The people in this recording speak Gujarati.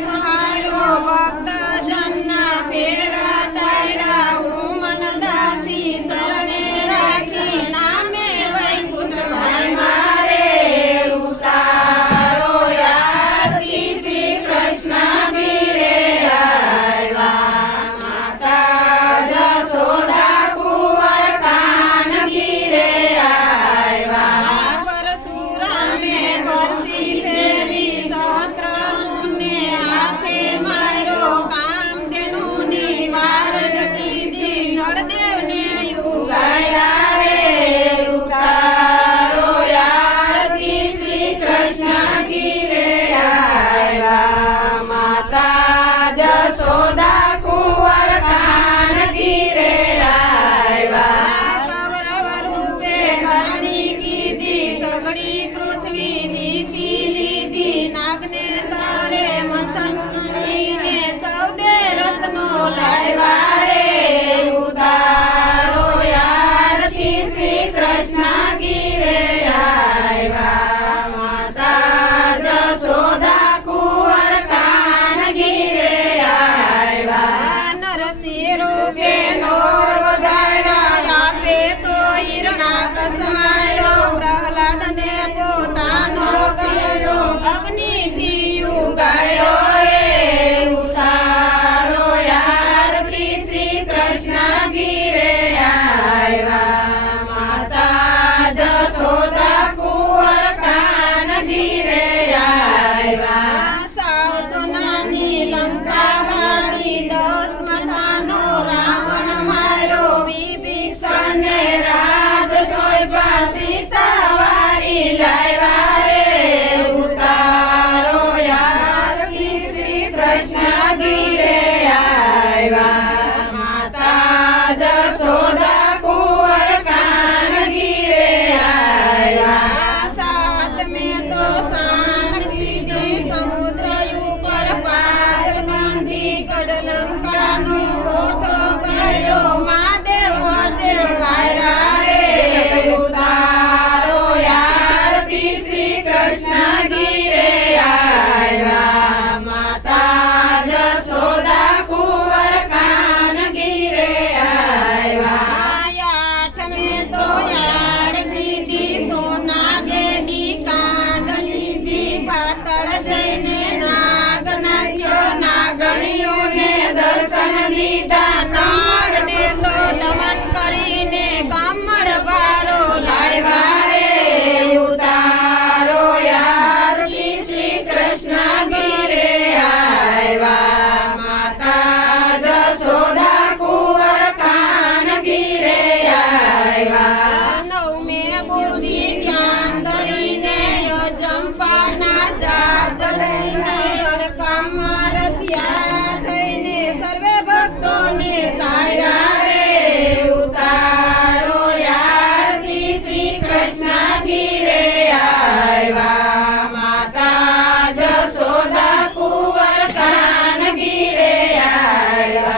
સહારો ભક્ત જનના ફેરા ટાયરા હું મનદાસી શરણે રાખી નામે વૈકુંઠ ભાઈ મારે ઉતારો આરતી શ્રી કૃષ્ણ ગીરે આવ્યા માતા જશોદા કુંવર કાન ગીરે આવ્યા પરશુરામે પરસી ફેરવી સહસ્ત્રને હાથે માર્યો કામધેનુની વારજ કીધી જળદેવને યુગાયા રે ઉતારો આરતી શ્રી કૃષ્ણ ગીરે આવ્યા માતા જશોદા કુંવર કાન ગીરે આવ્યા કૌરવ રૂપે કરણી કીધી સગડી પૃથ્વી જીતી લીધી નાગને તારે મંથન કરીને સૌદે રત્નો લાવ્યા રે ઉતારો આરતી શ્રી કૃષ્ણ ગીરે આવ્યા માતા જશોદા કુંવર કાન ગીરે આવ્યા નરસિંહ રૂપે નોર વધાર્યા આપે તો હિરણા કસમાયો પ્રહલાદને પોતાનો ગયો અગ્નિથી ઉગાયો રે ઉતારો આરતી શ્રી કૃષ્ણ ગીરે આવ્યા માતા જશોદા કુંવર કાન ગીરે આવ્યા સાવ સોનાની લંકા વાળી 10 માથાનો રાવણ માર્યો વિભીષણને રાજ સોંપ્યા સીતા વારી લાવ્યા રે ઉતારો આરતી શ્રી કૃષ્ણ ગીરે